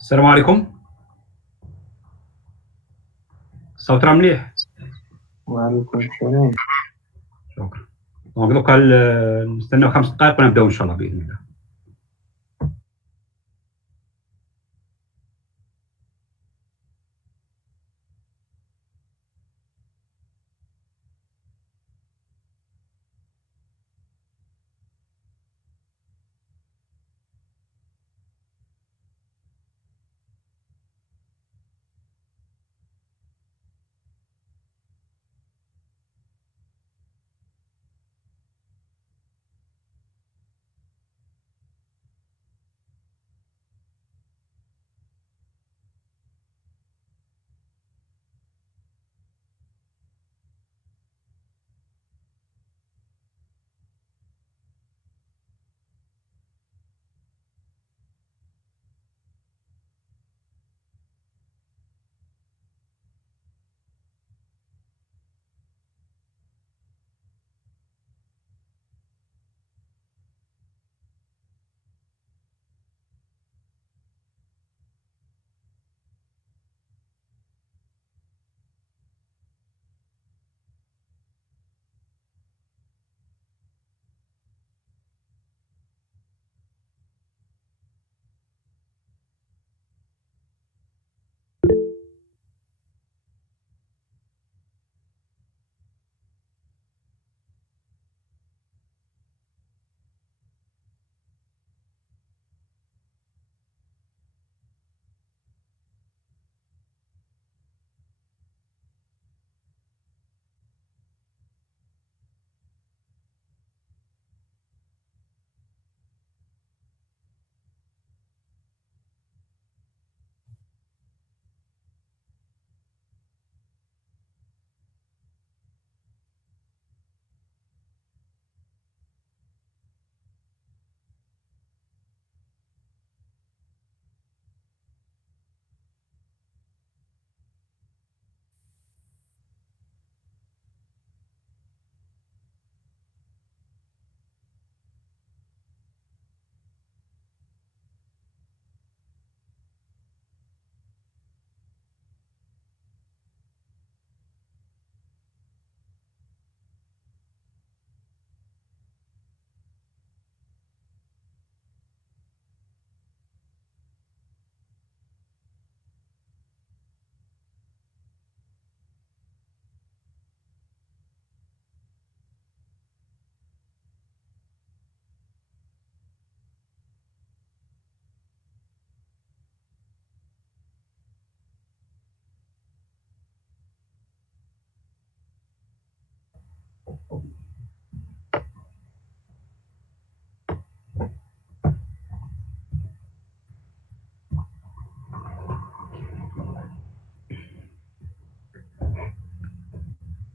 السلام عليكم. الصوت راه مليح. وعليكم السلام. شكرا. دونك دوكا نستناو 5 دقائق ونبداو ان شاء الله باذن الله.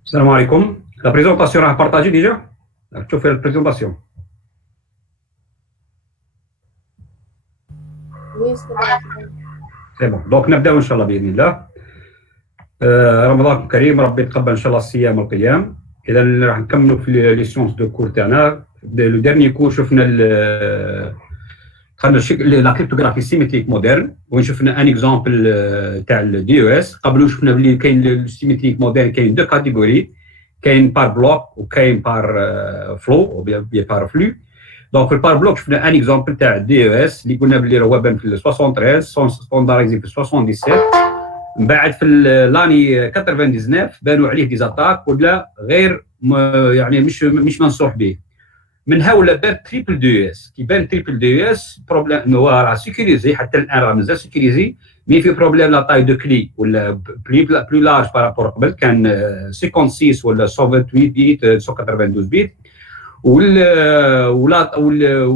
السلام عليكم. لا بريزونطاسيون راه بارطاجي ديجا. تشوف البريزونطاسيون. وي سي بون. دونك نبداو ان شاء الله باذن الله. رمضان كريم، ربي يتقبل ان شاء الله الصيام والقيام. اذا راح نكملوا في لي سيونس دو كور تاعنا. لو ديرني كور شفنا دخلنا لا كريبتوغرافي سيمتريك مودرن، وين شفنا ان اكزامبل تاع الدي او اس. قبل شفنا بلي كاين السيمتريك مودرن كاين دو كاتيجوري، كاين بار بلوك وكاين بار فلو او بيان بار فلو. دونك في البار بلوك شفنا ان اكزامبل تاع الدي او اس اللي قلنا بلي هو بان في 73 ستاندارديزي في 77. من بعد في لاني 99 بانوا عليه دي زاتاك ولا غير يعني مش منصوح به. منها ولا بان تريبل دي اس. كي بان تريبل دي اس بروبليم هو راه سيكوريزي، حتى الان راه مازال سيكوريزي، مي في بروبليم لا تاي دو كلي ولا بلو لارج بارابور قبل كان 56 ولا 128 بيت 192 بيت، ولا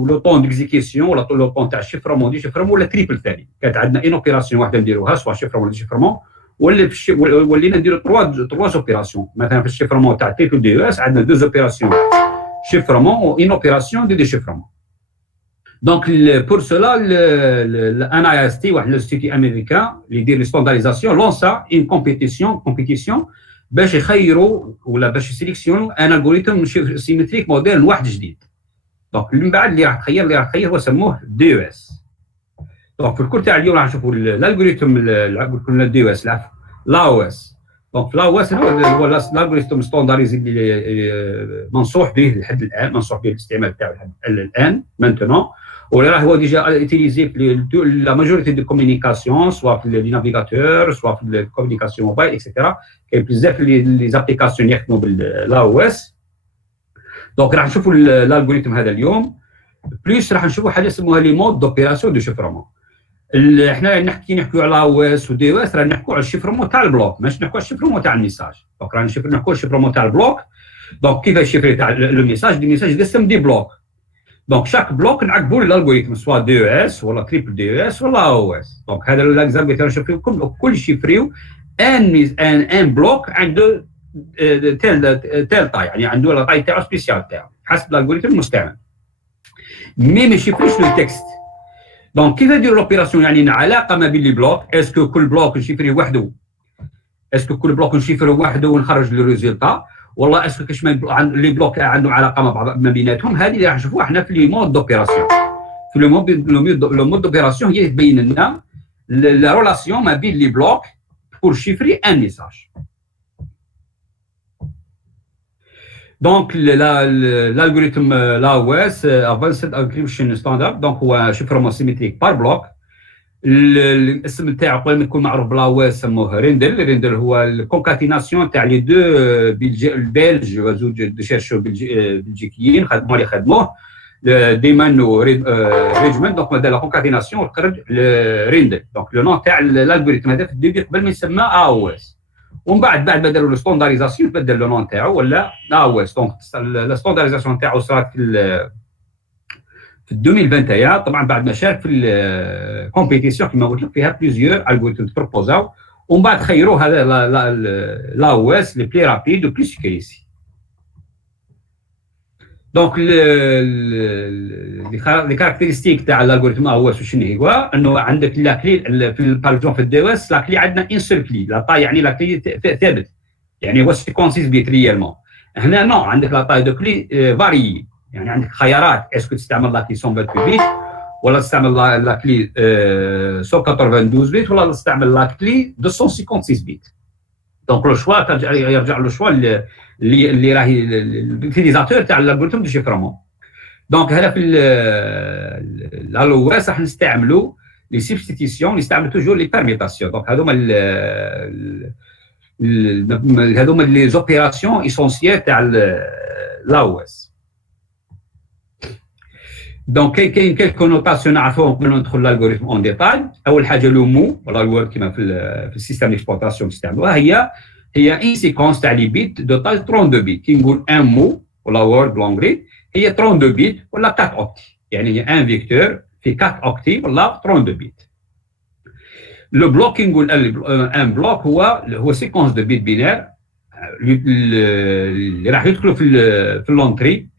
لو طون ديكزيكسيون ولا لو طون تاع الشيفرمون دي شيفرمون ولا تريبل ثاني. كانت عندنا ان اوبيراسيون واحده نديروها سوا شيفرمون ولا شيفرمون، ولينا نديرو تروا اوبيراسيون. مثلا في الشيفرمون تاع تريبل دي او اس عندنا دو اوبيراسيون chiffrement ou une opération de déchiffrement. Donc, pour cela, le NIST, l'Institut américain, les standardisations, lance une compétition باش يخيروا ولا باش يسيليكسيونوا ان الجوريثم سيمتريك موديل واحد جديد. دونك من بعد اللي راح تخير هو سموه دي او اس. دونك في الكور تاع اليوم راح نشوفوا الالجوريثم قلنا دي او اس لا او اس. دونك لا او اس هو الالجوريثم ستاندارديزي اللي منصوح به لحد الان، منصوح به الاستعمال تاعو لحد الان مانتونون، وراه هو ديجا ايتيليزي في لا ماجوريتي دو كومونيكاسيون سوا في لي نافيغاتور سوا في الكومونيكاسيون موبايل اكسيتيرا. كاين بزاف لي زابليكاسيون يخدموا باللا او اس. دونك راح نشوفوا الالغوريثم هذا اليوم بليس. راح نشوفوا حاجه اسمها لي مود دوبيراسيون دو شيفرمون. احنا نحكيو على او اس ودي او اس، راه نحكيو على الشيفرمون تاع البلوك، ماشي نحكيو على الشيفرمون تاع الميساج. دونك راه نحكيو على الشيفرمون تاع البلوك. دونك كيفاش شيفري تاع لو ميساج، دي ميساج يقسم دي بلوك. دونك شاك بلوك نعقبوا الالغوريثم سوا دي او اس ولا تريبل دي او اس ولا او اس. دونك هذا الاكزامبل اللي نشوفوا كل شيفريو ان بلوك عنده تيل تاي، يعني عنده لا تاي تاعو سبيسيال تاعو حسب الالغوريثم المستعمل. مي ما يشيفريش لو تكست. دونك كيف نديروا لوبيراسيون، يعني علاقه ما بين لي بلوك. اسكو كل بلوك نشيفري وحده، اسكو كل بلوك نشيفري وحده ونخرج لو ريزولتا، والله اسكو كاش لي بلوك عندهم علاقه مع بعض ما بيناتهم. هذه اللي راح نشوفوها احنا في لي مود دوبيراسيون. في لو مود دوبيراسيون هي تبين لنا لا ريلاسيون ما بين لي بلوك بور شيفري ان ميساج. دونك الالغوريثم لا او اس ادفانسد انكريبشن ستاندرد. دونك هو شيفرمون سيمتريك بار بلوك. الاسم تاعو قبل ما يكون معروف بلا او اس سموه ريندل. ريندل هو الكونكاتيناسيون تاع لي دو البلج وزوج شيرشو بلجيكيين اللي خدموه ديمان و ريجمنت. دونك دار لا كونكاتيناسيون وخرج ريندل. دونك لو نون تاع الالغوريثم هذا في الديبي قبل ما يسمى او اس، ومن بعد ما داروا الستاندارديزاسيون بدل لو نون تاعو ولا او اس. دونك الستاندارديزاسيون تاعو صارت في 2021 طبعا بعد ما شارك في الكومبيتيسيون كما قلت لك فيها بليزيور الغوريثم بروبوزاو، ومن بعد خيروا هذا لا او اس لي بلي رابيد و بلي سيكوريسي. دونك لي كاركتيرستيك تاع الالغوريثم او اس شنو هو؟ انه عندك لا كلي في بارجون في الدي او اس لا كلي عندنا ان سول كلي، لا طاي يعني لا كلي ثابت، يعني هو سيكونسيس بيت ريالمون. هنا نو عندك لا طاي دو كلي فاريي، يعني عندك خيارات. اسكو تستعمل لا كلي 128 بيت ولا تستعمل لا كلي 192 بيت ولا تستعمل لا كلي 256 بيت. دونك لو شوا يرجع لو شوا اللي راهي اليوتيليزاتور تاع الالغوريثم دو شيفرمون. دونك هنا في الالو اس راح نستعملوا لي سبستيتيسيون، نستعمل توجور لي بيرميتاسيون. دونك هذوما لي زوبيراسيون اسونسيال تاع الاو اس. دونك كاين كيل كونوتاسيون نعرفوهم قبل ما ندخل الالغوريثم اون ديتاي. اول حاجه لو مو ولا الورد كما في السيستم ديكسبلوطاسيون نستعملوها، هي ان سيكونس تاع لي بيت دو تاي 32 بيت. كي نقول ان مو ولا وورد لونغري هي 32 بيت ولا 4 اوكتي، يعني هي ان فيكتور في 4 اوكتي ولا 32 بيت. لو بلوك نقول ان بلوك هو سيكونس دو بيت بينير اللي راح يدخلوا في اللونتري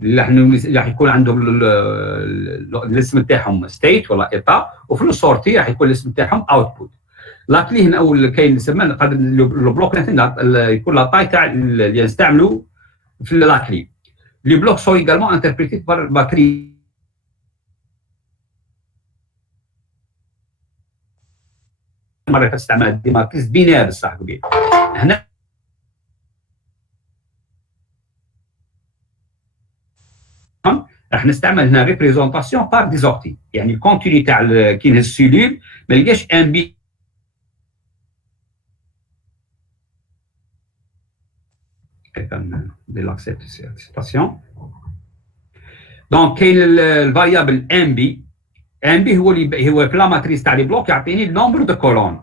اللي راح يكون عندهم الاسم تاعهم ستيت ولا ايطا، وفي السورتي راح يكون الاسم تاعهم اوتبوت. لاكلي هنا اول كاين يسمى قادر البلوك يكون لا طاي تاع اللي نستعملوا في لاكلي. لي بلوك سو ايغالمون انتربريتي بار باكري مره تستعمل ديماركيز بينير صاحبي. هنا راح نستعمل هنا ريبريزونطاسيون بار ديزورتي، يعني الكونتيني تاع كاين السيلول ما لقاش ان بي دي لاكسيبتاسيون. دونك كاين الفاريابل ان بي هو اللي هو في لا ماتريس تاع لي بلوك يعطيني النومبر دو كولون.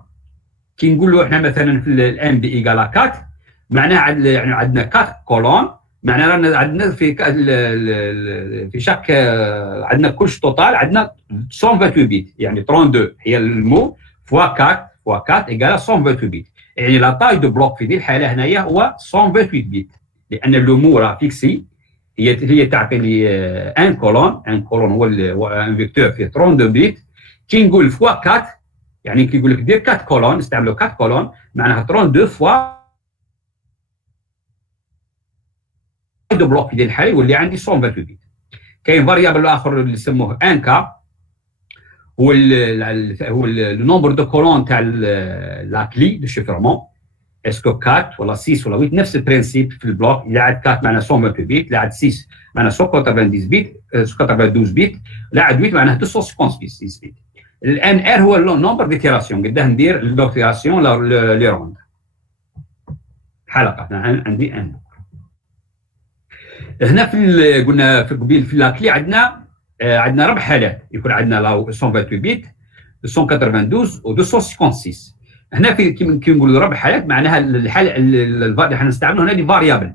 كي نقولوا احنا مثلا في الان بي ايكال 4 معناها يعني عندنا 4 كولون، معناها رانا عندنا في شاك عندنا كلش توتال عندنا 128 بيت، يعني 32 هي المو فوا 4 فوا 4 ايكال 128 بيت، يعني لا تاي دو بلوك في دي الحاله هنايا هو 128 بيت، لان لو مو راه فيكسي هي تعطيني ان كولون هو ان فيكتور فيه 32 بيت. كي نقول فوا 4 يعني كي يقول لك دير 4 كولون نستعملوا 4 كولون معناها 32 فوا دو بلوك في ديال الحاله يولي عندي 128 بيت. كاين فاريابل اخر اللي يسموه ان كا هو النومبر دو كولون تاع لا كلي دو شيفرمون، اسكو 4 ولا 6 ولا 8 نفس البرانسيب في البلوك. الا عاد 4 معناها 128 بيت، الا عاد 6 معناها 190 بيت 192 بيت، الا عاد 8 معناها 256 بيت. الان ار هو النومبر ديتيراسيون قداه ندير لوبيراسيون لي روند حلقه. عندي ان هنا في قلنا في قبيل في لاكلي عندنا 4 حالات، يكون عندنا 128 بيت 192 و 256. هنا في كي نقولوا 4 حالات معناها الحاله اللي حنستعملوا هنا لي فاريابل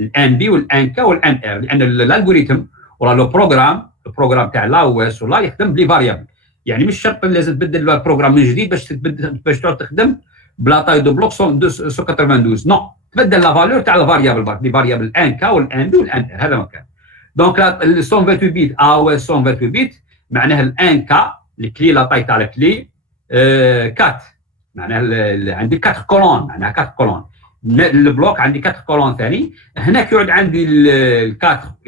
الان بي والان كا والان ار، لان الالغوريثم ولا لو البروغرام تاع لا او اس ولا يخدم بلي فاريابل، يعني مش شرط لازم تبدل البروغرام من جديد باش تعود تخدم بلا تاي دو بلوك 192 نو، تبدل لا فالور تاع الفاريابل برك لي فاريابل الان كا والان بي والان ار هذا مكان. دونك ال 128 بيت او 128 بيت معناها الان كا الكلي لا تاي تاع الكلي 4 معناها عندي 4 كولون معناها 4 كولون. البلوك عندي 4 كولون ثاني. هنا كيعود عندي ال 4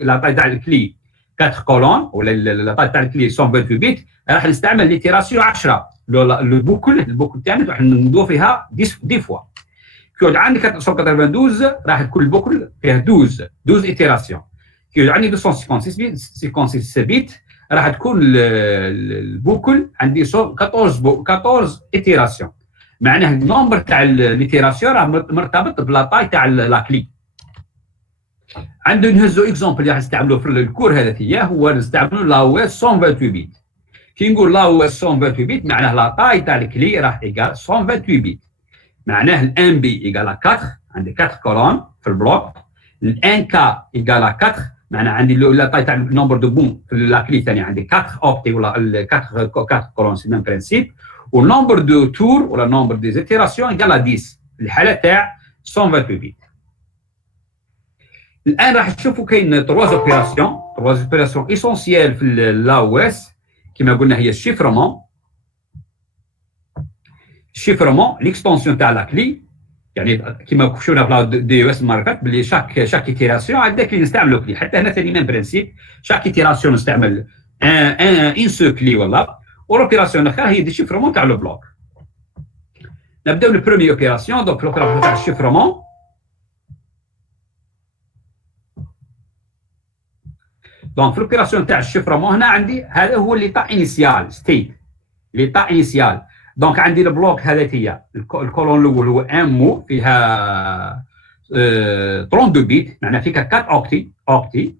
لا تاي تاع الكلي 4 كولون ولا لا تاي تاع الكلي 128 بيت، راح نستعمل ليتيراسيون 10 البوكل تاعنا راح ندور فيها 10 فوا. كيعود عندي 492 راح تكون البوكل فيها 12 ايتيراسيون. كيعود عندي 256 بيت راح تكون البوكل عندي 14 ايتيراسيون، معناه النومبر تاع الايتيراسيون راه مرتبط بلا طاي تاع لاكلي. عندنا نهزو اكزومبل اللي راح نستعملوه في الكور هذا هو نستعملوا لا او اس 128 بيت. كي نقول لا او اس 128 بيت معناه لا طاي تاع الكلي راح ايكال 128 بيت، معناه الان بي ايكال 4 عندي 4 كولون في البلوك، الان كا ايكال 4 معناها عندي لا طاي تاع النومبر دو بون في لاكلي الثاني عندي 4 اوبتي ولا 4 كولون سي ميم برانسيب، والنومبر دو تور ولا نومبر دي زيتيراسيون ايكال 10 الحاله تاع 128 بيت. الان راح تشوفوا كاين 3 اوبيراسيون ايسونسيال في لا او اس كما قلنا هي الشيفرمون ليكستونسيون تاع لاكلي، يعني كما شفنا في دي او اس المره فاتت باللي شاك ايتيراسيون عندك اللي نستعملوا كلي، حتى هنا ثاني من برانسيب شاك ايتيراسيون نستعمل ان سو كلي ولا اوبيراسيون اخرى هي دي شيفرمون تاع لو بلوك. نبداو البرومي اوبيراسيون. دونك لوبيراسيون تاع الشيفرمون دونك في لوبيراسيون تاع الشيفرمون هنا عندي هذا هو ليطا انيسيال ستيت ليطا انيسيال. دونك عندي البلوك هذا هي الكولون الاول هو ان مو فيها 32 بيت معناها فيها 4 اوكتي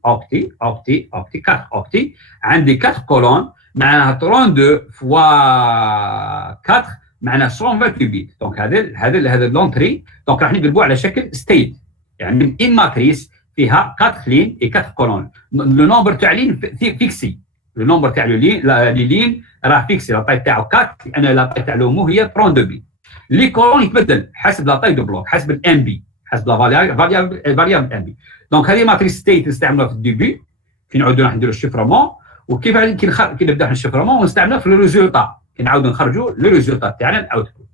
4 اوكتي، عندي 4 كولون معناها 32 فوا 4 معناها 128 بيت. دونك هذا لونتري. دونك راح نقلبوا على شكل ستيت، يعني ان ماتريس فيها 4 لين اي 4 كولون. لو نومبر تاع لين فيكسي، لو نومبر تاع لي لين راه فيكسي لا طاي تاعو 4 لان لا طاي تاع لو مو هي 32 بيت. لي كولون يتبدل حسب لا تاي دو بلوك، حسب الام بي، حسب لا فاريابل ام بي. دونك هذه ماتريس ستيت نستعملوها في الديبي كي نعاودوا راح نديروا الشيفرمون، وكيف كي نبداو الشيفرمون ونستعملوها في لو ريزولتا كي نعاودوا نخرجوا لو ريزولتا تاعنا الاوتبوت.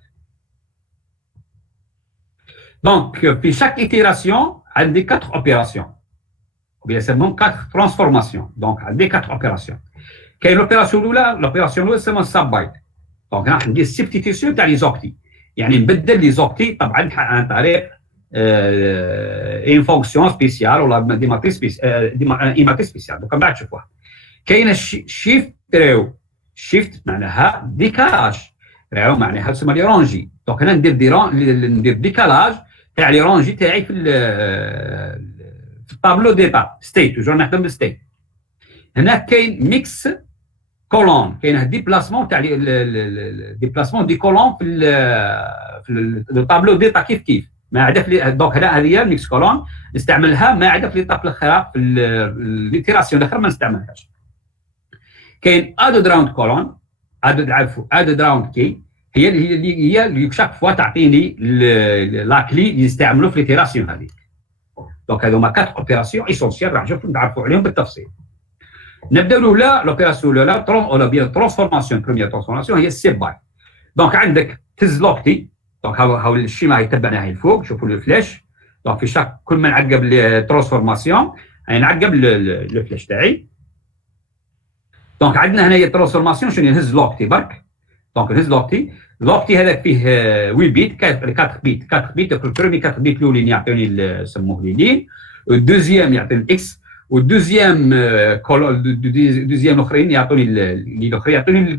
دونك في شاك ايتيراسيون عندي 4 اوبيراسيون يسموهم 4 ترانسفورماسيون. دونك عندي 4 اوبيراسيون. كاين لوبيراسيون الاولى يسموها ساب بايت. دونك راح ندير سبستيتيسيون تاع لي زوكتي، يعني نبدل لي زوكتي طبعا عن طريق اون فونكسيون سبيسيال ولا دي ماتريس سبيسيال. دوك من بعد تشوفوها. كاين شيفت ريو، شيفت معناها ديكالاج، ريو معناها تسمى لي رونجي. دونك هنا ندير ديكالاج تاع لي رونجي تاعي في الطابلو ديتا ستيت، توجور نخدم بالستيت. هنا كاين ميكس كولون، كاين ديبلاسمون تاع ديبلاسمون دي كولون في الطابلو ديتا كيف ما عدا في. دونك هنا هذه هي الميكس كولون نستعملها ما عدا في ليطاب الاخرى في ليتيراسيون الاخرى ما نستعملهاش. كاين ادد راوند كولون، ادد راوند كي هي اللي شاك فوا تعطيني لا كلي اللي نستعملوا في ليتيراسيون هذيك. دونك هذوما 4 اوبيراسيون اسونسيال راح نشوفوا نعرفوا عليهم بالتفصيل. نبداو الاولى لوبيراسيون الاولى ولا بيان ترانسفورماسيون. بروميير ترانسفورماسيون هي السيب باي. دونك عندك تهز لوكتي، دونك هاو الشيما يتبعنا هاي الفوق، شوفوا الفلاش. دونك في شاك كل ما نعقب الترانسفورماسيون نعقب الفلاش تاعي. دونك عندنا هنايا الترانسفورماسيون شنو نهز لوكتي برك. دونك نهز لوكتي هذاك فيه 8 بيت 4 بيت 4 بيت. البرومي 4 بيت الاولين يعطوني نسموه لي لين، والدوزيام يعطيني الاكس، والدوزيام دوزيام الاخرين يعطوني الاخرين يعطوني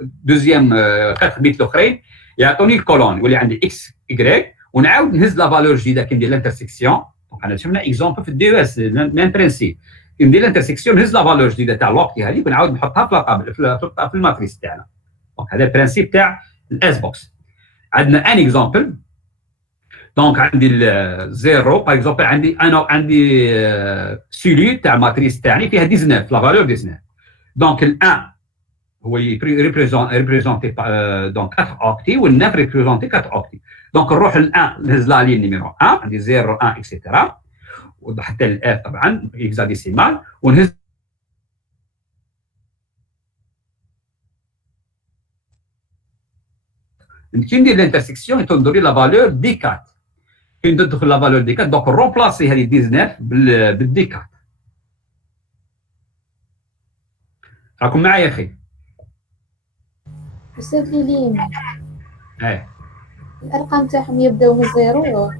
الدوزيام 4 بيت الاخرين يعطوني الكولون يولي عندي اكس اكغيك. ونعاود نهز لا فالور جديده كي ندير الانترسيكسيون. دونك انا شفنا اكزومبل في الدي اس ميم برينسيپ، كي ندير الانترسيكسيون نهز لا فالور جديده تاع الوقت هذيك ونعاود نحطها في الطابل في الماتريس تاعنا. دونك هذا البرينسيپ تاع الاس بوكس. عندنا ان اكزومبل. دونك عندي الزيرو باغ اكزومبل، عندي سيلو تاع ماتريس تاعي فيها 19 لا فالور 19. دونك ال1 هو ريبريزونتي دونك 4 اوكتي، وال9 ريبريزونتي 4 اوكتي. دونك نروح ل1 نهز لا لين نيميرو 1 عندي 0 1 اكسيتيرا، وحتى الاف طبعا اكزاديسيمال، ونهز كي ندير الانترسيكسيون تنظر لي لا فالور دي 4. كي ندخل لا فالور دي 4 دونك نرومبلاسي هذه 19 بالدي 4. راكم معايا اخي؟ أستاذ ليلين، ايه الأرقام تاعهم يبداو من الزيرو؟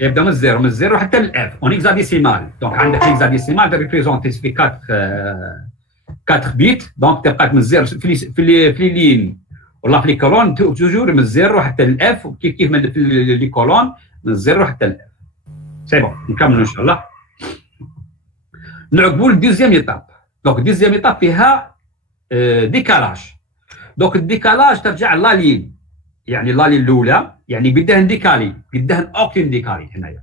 يبدا من الزيرو حتى الاف اون اكزاديسيمال. دونك عندك اكزاديسيمال ريبريزونتي في 4 بيت. دونك تبقى من الزيرو في لي لين ولا في لي كولون توجور من الزيرو حتى الاف، كيف في لي كولون من الزيرو حتى الاف. سي بون نكملوا ان شاء الله. نعقبوا الدوزيام ايطاب. دونك الدوزيام ايطاب فيها ديكالاج. دونك الديكالاج ترجع لا لين، يعني لا لين الاولى يعني بداه نديكالي، بداه اوكتين ديكالي. هنايا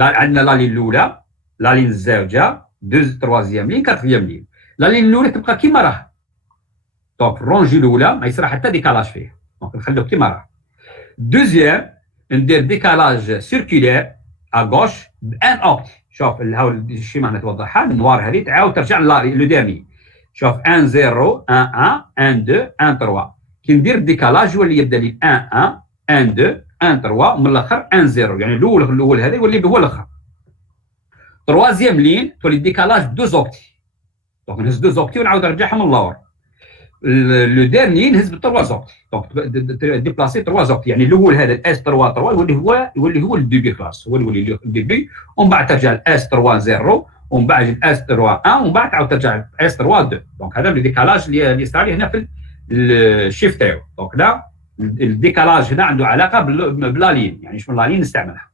عندنا لا لين الاولى، لا لين الزوجه، تروازيام لين، كاتريام لين. لا لين الاولى تبقى كيما راه. دونك الرونجي الاولى ما يصرى حتى ديكالاج فيه، دونك نخلوه كيما راه. دوزيام ندير ديكالاج سيركولير ا غوش بان اوكتي. شوف هاو الشيما هنا توضحها النوار هذه تعاود ترجع لو ديرني. شوف 1 0 1 1 1 2 1 3. كي ندير ديكالاج يولي يبدا لي 1 1 1 2 1 3 ومن الاخر 1 0، يعني الاول هذا يولي هو الاخر. تروازيام لين تولي ديكالاج 2 زوكتي. دونك نهز 2 زوكتي ونعاود نرجعهم من اللور. لو ديرني نهز ب 3 زوكتي. دونك ديبلاسي 3 زوكتي، يعني الاول هذا الاس 3 3 يولي هو الديبي كلاس، هو يولي الديبي، ومن بعد ترجع الاس 3 0، ومن بعد الاس 3 1، ومن بعد تعاود ترجع الاس 3 2. دونك هذا الديكالاج اللي صار لي هنا في الشيفت تاعو. دونك لا الديكالاج هنا عنده علاقه بلا لين، يعني شنو لا لين نستعملها.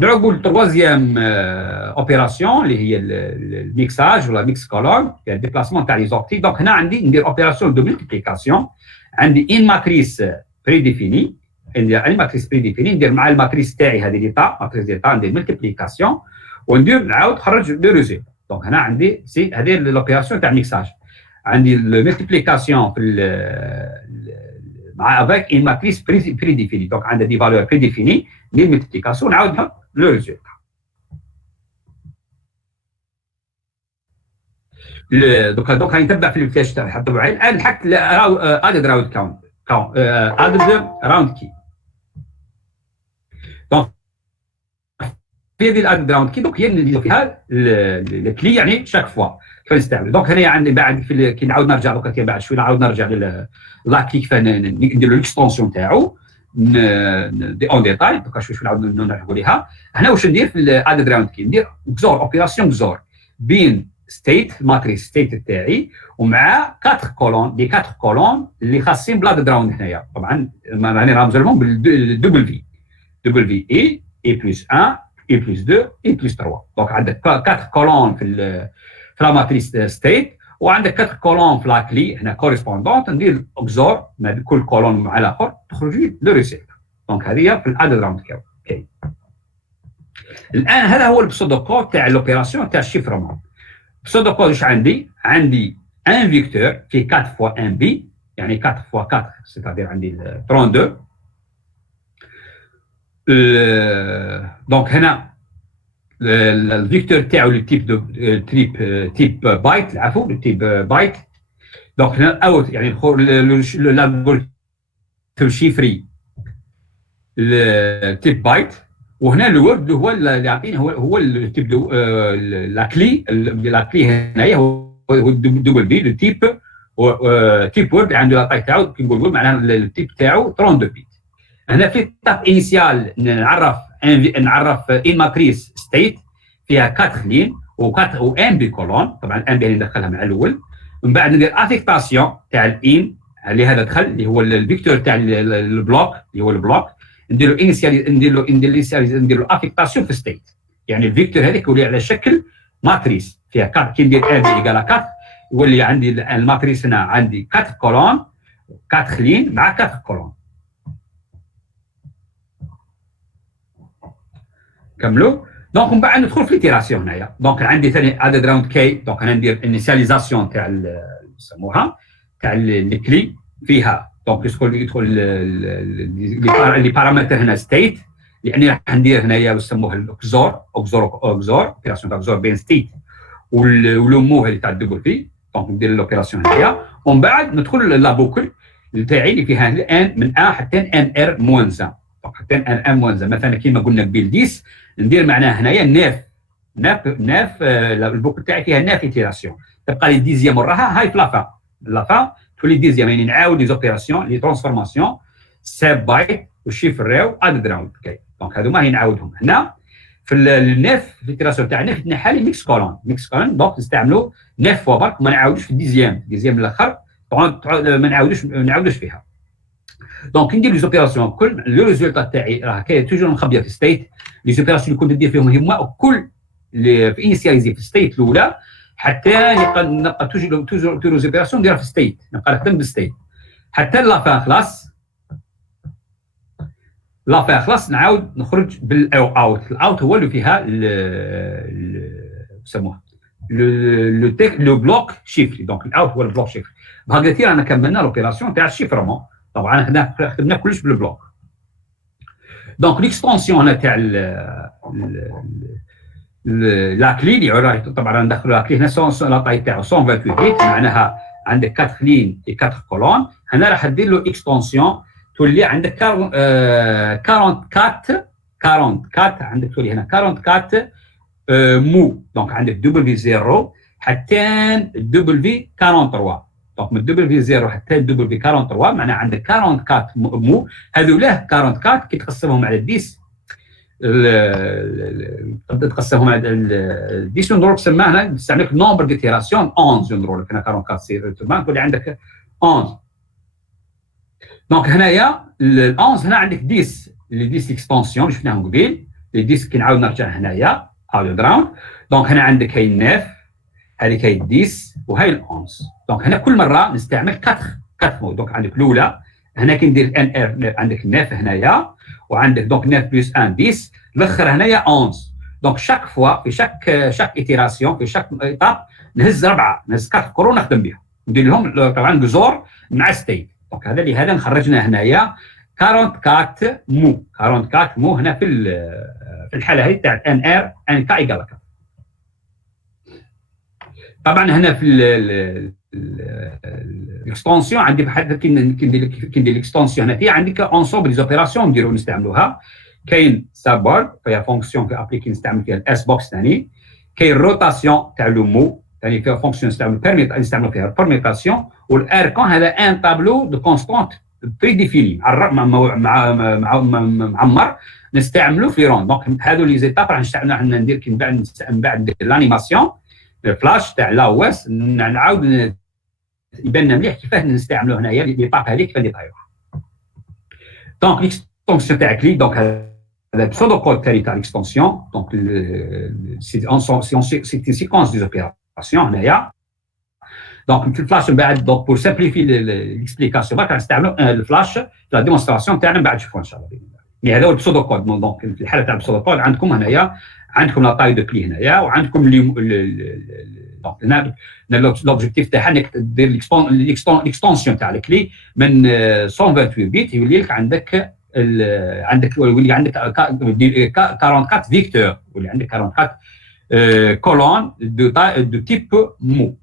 نعقبوا التروازيام اوبيراسيون اللي هي الميكساج ولا ميكس كولون، يعني الديبلاسمون تاع لي زوكتي. دونك هنا عندي ندير اوبيراسيون دو ملتيبليكاسيون. عندي ان ماتريس بريديفيني، ندير ان ماتريس بريديفيني ندير مع الماتريس تاعي هذه ديتا ماتريس ديتا، ندير ملتيبليكاسيون وندير نعاود نخرج لو ريزولت. دونك هنا عندي هذه الاوبيراسيون تاع الميكساج. عندي الملتيبليكاسيون في مع افيك ان ماتريس بري ديفيني. دونك عندها دي فالور بري ديفيني ندير ملتيبليكاسيون نعاودها لو ريزولتا. دوك راني نتبع في الفلاش تاعي حط بعين الان لحقت ادد راوند كاونت ادد راوند كي. دونك في هذه الادد راوند كي دونك هي اللي فيها الكلي يعني شاك فوا كنستعمل. دونك هنا عندي بعد كي نعاود نرجع دوكا بعد شويه نعاود نرجع لا كلي كيف ندير ليكستونسيون تاعو دي اون ديتاي. دوكا شويه نعاود نرجعوا ليها. هنا واش ندير في الادد راوند كي ندير كزور اوبيراسيون كزور بين ستيت ماتريس ستيت تاعي ومع 4 كولون دي 4 كولون اللي خاصين بلاد راوند هنايا. طبعا راني رامزلهم بالدبل في دبل في اي بلس 1 اي بلس 2 اي بلس 3. دونك عندك 4 كولون في لا ماتريس ستيت وعندك 4 كولون في لا كلي هنا كوريسبوندونت. ندير اكزور ما كل كولون مع الاخر تخرج لي لو ريسيت. دونك هذه في الادد راوند كاين. الان هذا هو البسودو كود تاع لوبيراسيون تاع الشيفرمون. البسودو كود واش عندي ان فيكتور في 4 فوا ان بي يعني 4 فوا 4 سيتادير عندي 32. دونك هنا الفيكتور تاعو لو تيب بايت العفو التيب بايت. دونك هنا اوت يعني الالغوريثم شيفري التيب بايت. وهنا الورد هو اللي يعطيني هو التيب لا كلي هنايا هو دبل بي لو تيب وورد عنده لا تاي تاعو كي نقول معناها التيب تاعو 32 بيت. هنا في التاب انيسيال نعرف ان ماتريس ستيت فيها 4 لين و ان بي كولون. طبعا ان بي ندخلها مع الاول. من بعد ندير افيكتاسيون تاع الان اللي هذا دخل اللي هو الفيكتور تاع البلوك اللي هو البلوك. ندير له انيسياليز ندير له افيكتاسيون في ستيت يعني الفيكتور هذاك يولي على شكل ماتريس فيها 4. كي ندير ان بي ايكال 4 يولي عندي الماتريس هنا عندي 4 كولون 4 لين مع 4 كولون. كملوا. دونك من بعد ندخل في ليتيراسيون هنايا. دونك عندي ثاني ادد راوند كي. دونك انا ندير انيسياليزاسيون تاع يسموها تاع الكلي فيها. دونك يدخل لي بارامتر هنا ستيت يعني راح ندير هنايا يسموها الاكزور اوبيراسيون تاع اكزور بين ستيت ولومو اللي تاع الدبل في. دونك ندير لوبيراسيون هنايا ومن بعد ندخل لا بوكل تاعي اللي فيها الان من ان حتى ان ار موان 1. دونك حتى ان ار موان 1 مثلا كيما قلنا قبيل 10 ندير معناها هنايا 9 البوكل تاعي فيها 9 ايتيراسيون. تبقى لي ديزيام وراها هاي في لافا تولي ديزيام يعني نعاود لي زوبيراسيون لي ترانسفورماسيون ساب بايت وشيفريو ادد راوند كي. دونك هذوما هي نعاودهم هنا في النيف في التيراسيون تاع النيف نحل لي ميكس كولون دونك نستعملوا 9 فوا برك ما نعاودوش في الديزيام الاخر ما نعاودوش فيها. دونك ندير لي زوبيراسيون كل لو ريزولتا تاعي راه كاين توجور مخبيه في ستيت. لي زوبيراسيون اللي كنت ندير فيهم هما كل اللي في انيسياليزي في ستيت الاولى حتى نبقى توجور زوبيراسيون نديرها في ستيت نبقى نخدم بالستيت حتى لافان خلاص نعاود نخرج بالاوت. الاوت هو اللي فيها يسموها لو بلوك شيفري. دونك الاوت هو البلوك شيفري. بهكذا رانا كملنا لوبيراسيون تاع الشيفرمون. طبعا هنا خدمنا كلش بالبلوك. دونك ليكستونسيون تاع لا كلي اللي طبعا ندخلوا لا كلي هنا لا طاي تاعو 128 بيت معناها عندك 4 لين و 4 كولون. هنا راح دير له اكستونسيون تولي عندك 44 عندك تولي هنا 44 مو. دونك عندك دبل في 0 حتى دبل في 43. دونك من دبل في 0 حتى دبل في 43 معناها عندك 44 مو. هذولا 44 كي تقسمهم على 10 تقسمهم على 10 نضرب سما هنا نستعمل نومبر ديتيراسيون 11 نضرب لك هنا 44 سير تولي عندك 11. دونك هنايا ال 11 هنا عندك 10 اللي 10 اكسبانسيون اللي شفناهم قبيل لي 10 كي نعاود نرجع هنايا عاود راوند. دونك هنا عندك هاي 9 هذيك هاي 10 وهاي ال 11. دونك هنا كل مره نستعمل 4 مود. دونك عندك الاولى هنا كي ندير ان ار عندك 9 هنايا وعندك دونك 9 بلس 1 10 الاخر هنايا 11. دونك شاك فوا في شاك ايتيراسيون في شاك ايتاب نهز 4 نهز 4 كورون نخدم بهم ندير لهم طبعا جزور مع ستيت. دونك هذا لهذا خرجنا هنايا 44 مو 44 مو هنا في الحاله هذه تاع ان ار ان كا ايكال 4. طبعا هنا في الاكستونسيون عندي بحال كي ندير الاكستونسيون هنا عندك انصومبل دي اوبيراسيون نديرو نستعملوها. كاين سابورد فيها فونكسيون في ابليكي نستعمل فيها الاس بوكس ثاني. كاين روتاسيون تاع لو مو ثاني فيها فونكسيون نستعمل فيها البرميتاسيون. والاركون هذا ان تابلو دو كونستانت بري ديفيني معمر نستعملوه في رون. دونك هذو لي زيتاب راح نستعملوا ندير كي من بعد لانيماسيون الفلاش تاع لا او اس نعاود يبان لنا مليح كيفاه نستعملوه هنايا لي باب هذيك كيفاه يطيروها. دونك ليكستونسيون تاع كلي دونك هذا البسودو كود تاعي تاع ليكستونسيون. دونك سي سيكونس دي اوبيراسيون هنايا. دونك في الفلاش من بعد دونك بور سامبليفي ليكسبليكاسيون برك نستعملوا الفلاش لا ديمونستراسيون تاعنا من بعد نشوفوها ان شاء الله. مي هذا هو البسودو كود. دونك في الحاله تاع البسودو كود عندكم هنايا عندكم لا تاي دو كلي هنايا وعندكم لوبجيكتيف تاعها انك دير ليكستونسيون تاع الكلي من 128 بيت يولي لك عندك يولي عندك 44 فيكتور يولي عندك 44 كولون دو تيب مو.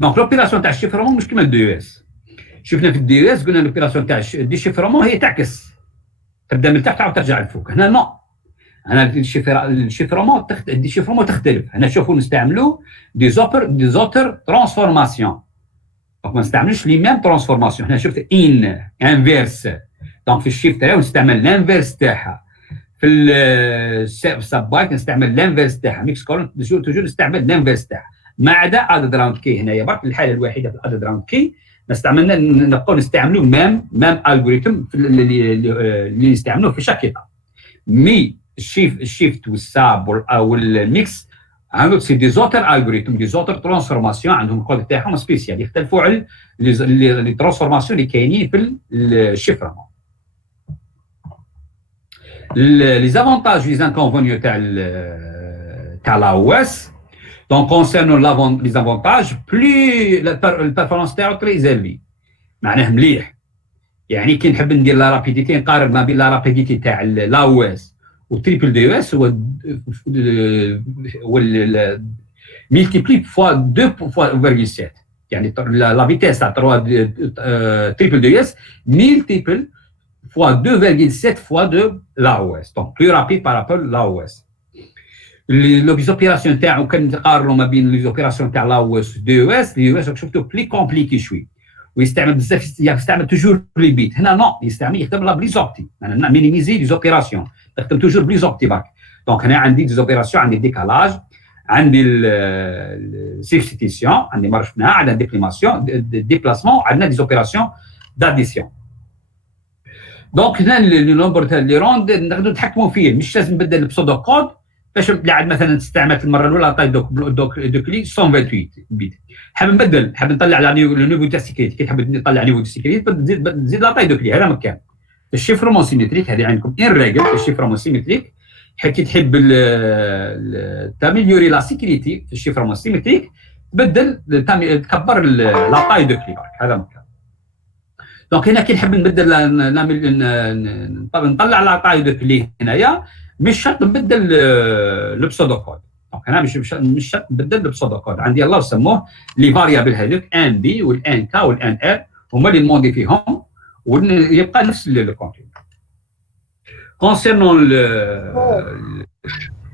دونك لوبيراسيون تاع الشيفرمون مش كيما الدي اس. شفنا في الدي اس قلنا لوبيراسيون تاع الشيفرمون هي تعكس تبدا من تحت وترجع لفوق. هنا نو هنا الشيفرمون تختلف. هنا شوفوا نستعملوا دي زوتر ترانسفورماسيون. دونك ما نستعملوش لي ميم ترانسفورماسيون. هنا شفت ان انفيرس دونك في الشيفت تاعها نستعمل الانفيرس تاعها. في السب بايت نستعمل الانفيرس تاعها. ميكس كولون توجور نستعمل الانفيرس تاعها ما عدا ادد راوند كي. هنايا برك الحاله الوحيده في الادد راوند كي نستعملنا نبقاو نستعملوا ميم الجوريثم اللي نستعملوه في شاك ايطاب. مي الشيفت والساب والميكس عندهم سي دي زوتر الجوريثم دي زوتر ترانسفورماسيون عندهم الكود تاعهم سبيسيال يختلفوا على لي ترانسفورماسيون اللي كاينين في الشيفرمون. لي زافونتاج لي زانكونفونيون تاع لا او اس. Donc, concernant les avantages, plus la performance تاعو très élevée. معناه مليح. يعني كي نحب ندير لا رابيديتي نقارن ما بين لا رابيديتي تاع لا او اس والتريبل دي اس هو ملتيبلي فوا 2.7 يعني لا فيتيس تاع تريبل دي اس ملتيبل فوا 2.7 فوا دو لا او اس. دونك بلو رابيد بارابول لا او اس. لي زوبيراسيون تاعو كنقارنوا ما بين لي زوبيراسيون تاع لا او اس دي او اس. دي او اس شفتو بلي كومبليكي شوي ويستعمل بزاف يستعمل توجور لي بيت. هنا نو يخدم لا بليزوبتي انا مينيميزي لي زوبيراسيون نخدم توجور بليزوبتي برك. دونك هنا عندي دي زوبيراسيون عندي ديكالاج عندي السبستيسيون عندي ما شفناها عندنا ديبليماسيون ديبلاسمون عندنا دي زوبيراسيون داديسيون. دونك هنا لي نومبر تاع لي روند نقدروا نتحكموا فيه مش لازم نبدل البسودو كود باش بعد مثلا استعملت المره الاولى طاي دوك كلي 128 بيت. حاب نبدل حاب نطلع على لو نيفو تاع السيكريت كي تحب نطلع نيفو تاع السيكريت تزيد لا طاي دوك لي هذا مكان. الشيفرمون سيمتريك هذه عندكم ان ريغل في الشيفرمون سيمتريك حيت تحب تاميليوري لا سيكريتي في الشيفرمون سيمتريك تبدل تكبر لا طاي دوك لي هذا مكان. دونك هنا كي نحب نبدل نطلع لا طاي دوك لي هنايا مش شرط نبدل البسودو كود. دونك انا مش شرط نبدل البسودو كود. عندي الله سموه لي فاريابل هذوك ان بي والان كا والان ار هما اللي نموندي فيهم ويبقى نفس الكونتين. كونسيرنون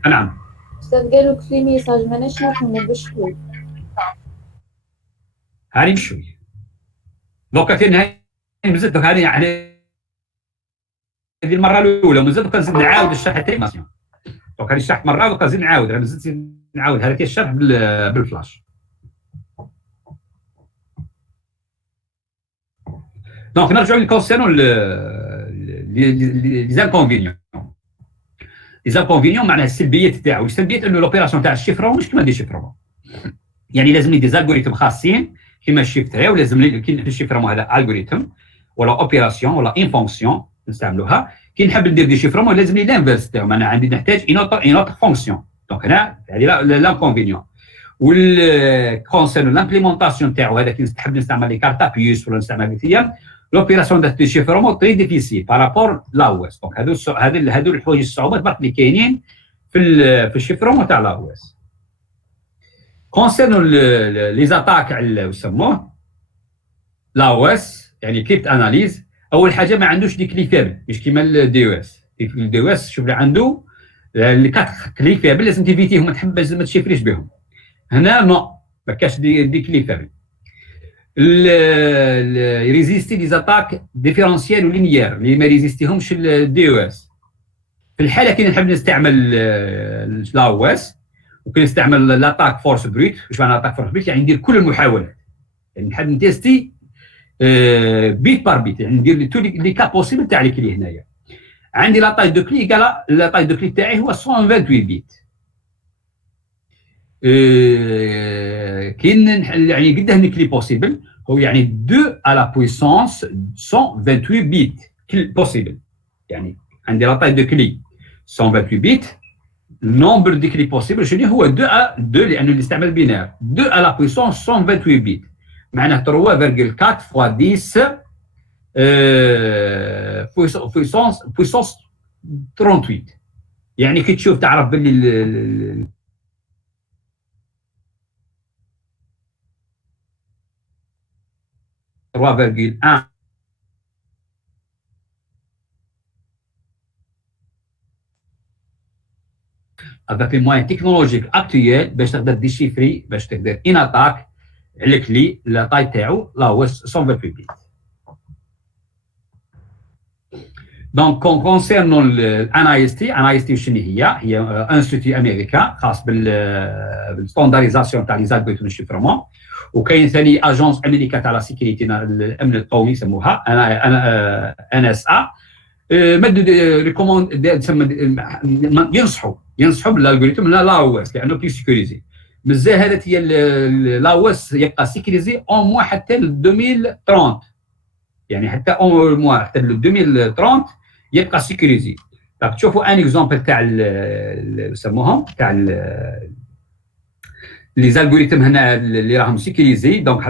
نعم استاذ قالوا كلي ميساج ماناش نفهمو بشوي. هاني بشوي دوكا في النهايه مازلت دوك هاني يعني هذه المره الاولى مازال كنزيد نعاود الشرح تاعي. دونك هذه شرحت مره وكنزيد نعاود انا مازلت نعاود هذا الشرح بالفلاش. دونك نرجعوا لكونسيرنون لي زانكونفينيون. لي زانكونفينيون معناها السلبيات تاعو. السلبيات انه لوبيراسيون تاع الشيفرون مش كيما دي شيفرون. يعني لازمني دي زالغوريثم خاصين كيما الشيفت هاي ولازم كي الشيفرون هذا الغوريثم ولا اوبيراسيون ولا ان فونكسيون نستعملوها. كي نحب ندير دي شيفرمون لازم لي لانفيرس تاعهم انا عندي نحتاج اون اوتر فونكسيون. دونك هنا هذه لانكونفينيون. كونسيرن لامبليمونطاسيون تاعو هذاك نحب نستعمل لي كارت ابيوس ولا نستعمل بثيام لوبيراسيون دو ديشيفرمون تري ديفيسيل بارابور لاوس. دونك هادو الحوايج الصعوبات برك اللي كاينين في الشيفرمون تاع لاوس. كونسيرن لي زاتاك على يسموه لاوس يعني كريبت اناليز. اول حاجه ما عندوش دي كلي فيبل مش كيما الدي او اس. الدي او اس شوف عنده اللي كات كلي فيبل لازم تيفيتيهم ما تشيفريش بهم. هنا نو ما كاش دي كلي فيبل. ريزيستي لي زاتاك ديفيرونسيال ولينيير اللي ما ريزيستيهمش الدي او اس. في الحاله كي نحب نستعمل لا او اس وكي نستعمل لاتاك فورس بروت. واش معنى لاتاك فورس بروت؟ يعني ندير كل المحاولات، يعني نحب نتيستي بيت بار بيت، يعني ندير تو لي كا بوسيبل تاع الكلي. هنايا عندي لا تاي دو كلي قال لا تاي دو كلي تاعي هو 128 بيت. كاين يعني قداه نكلي بوسيبل هو يعني 2 على بويسونس 128 بيت بوسيبل. يعني عندي لا تاي دو كلي 128 بيت. النومبر دي كلي بوسيبل شنو هو 2 على 2 لانه نستعمل بينار 2 على بويسونس 128 بيت معناه 3.4 فوا 10 بويسونس 38. يعني كي تشوف تعرف باللي 3.1 avec les moyens technologiques actuels باش تقدر ديشيفري باش تقدر ان اتاك على كلي لا طاي تاعو لا هو 128 بيت. دونك كونسيرنون الان اي اس تي شنو هي انستيتيو امريكا خاص بالستاندارديزاسيون تاع لي زالغوريثم شيفرمون. وكاين ثاني اجونس امريكا تاع لا سيكوريتي الامن القومي يسموها ان اس ا. مد ريكوموند ينصحوا بالالغوريثم لا او اس لانه بي سيكوريزي بزاف. هذه هي لا او اس يبقى سيكوريزي او موا حتى ل 2030. يعني حتى او موا حتى ل 2030 يبقى سيكوريزي. تشوفوا ان اكزومبل تاع يسموهم تاع لي زالغوريثم هنا اللي راهم سيكوريزي. دونك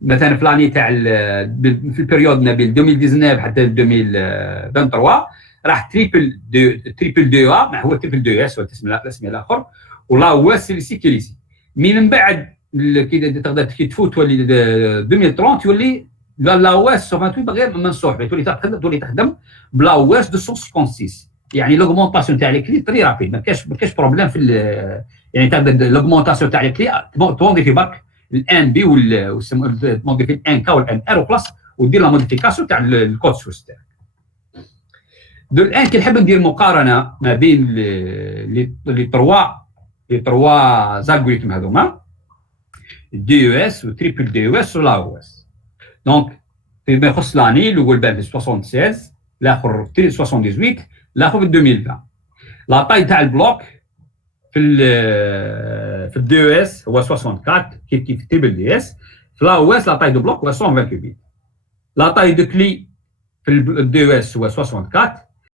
مثلا في لاني تاع في البيريود ما بين 2019 حتى 2023 راح تريبل دو ما هو تريبل دو اس الاسم الاخر ولا هو سيكوريزي. من بعد كي تقدر تفوت تولي 2030 تولي لا او اس 128 غير منصوح تولي تخدم بلا او اس 256. يعني لوغمونطاسيون تاع الكلي تري رابيد ما كاش بروبليم في يعني تقدر لوغمونطاسيون تاع الكلي تموديفي برك الان بي تموديفي الان كا والان ار وبلاس ودير لا موديفيكاسيون تاع الكود سورس تاعك. الان كي نحب ندير مقارنه ما بين لي تروا زالغوريثم هذوما دي او اس وتريبل دي او اس ولا او اس. دونك فيما يخص لاني الاول بان في 76 الاخر في 78 الاخر في 2020. لا طاي تاع البلوك في الدي او اس هو 64 كيف تريبل دي اس. في لا او اس لا طاي دو بلوك هو 128 بيت. لا طاي دو كلي في الدي او اس هو 64